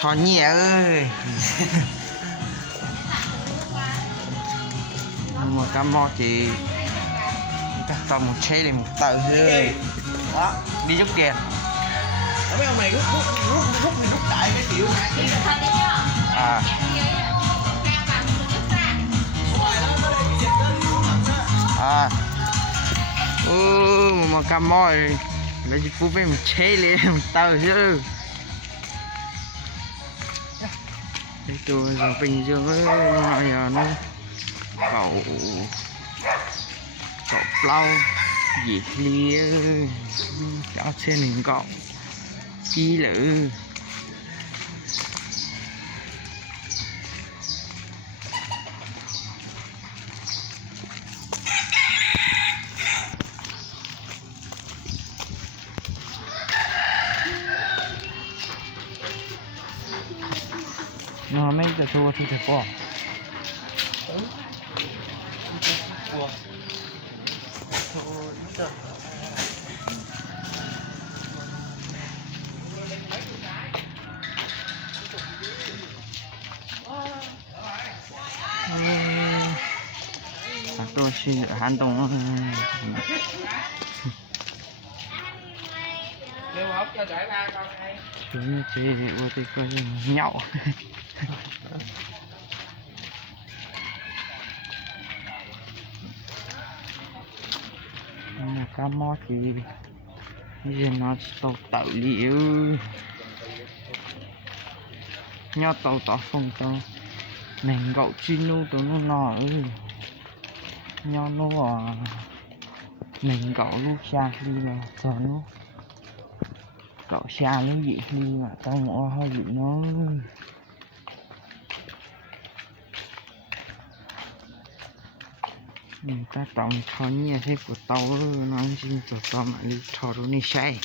Thò nhẹ ơi. Một cá mò thì tầm một xe này một tờ thôi. Đó, đi giúp kìa. Đó, mấy ông này rút đại cái kiểu À. À. Một cá mò này lấy chỉ với một xe này một tờ thôi. Cái tôi giờ Bình Dương với giờ nó cậu lau gì lia cho xe mình cậu chi lự nó mấy cái thua thì phải bỏ tôi xin hắn tông chúng chỉ ô thì coi nhậu cá mò thì bây giờ nó tàu liệu nhau tàu không tàu mình gậu chi nu tụi nó nọ nhau nó mình gậu lúc xa đi mà cho nó cậu xa nó gì đi mà tao ngộ hơi bị nó người ta trồng thon như thế của tao nó xin cho tao mà đi thò nó đi say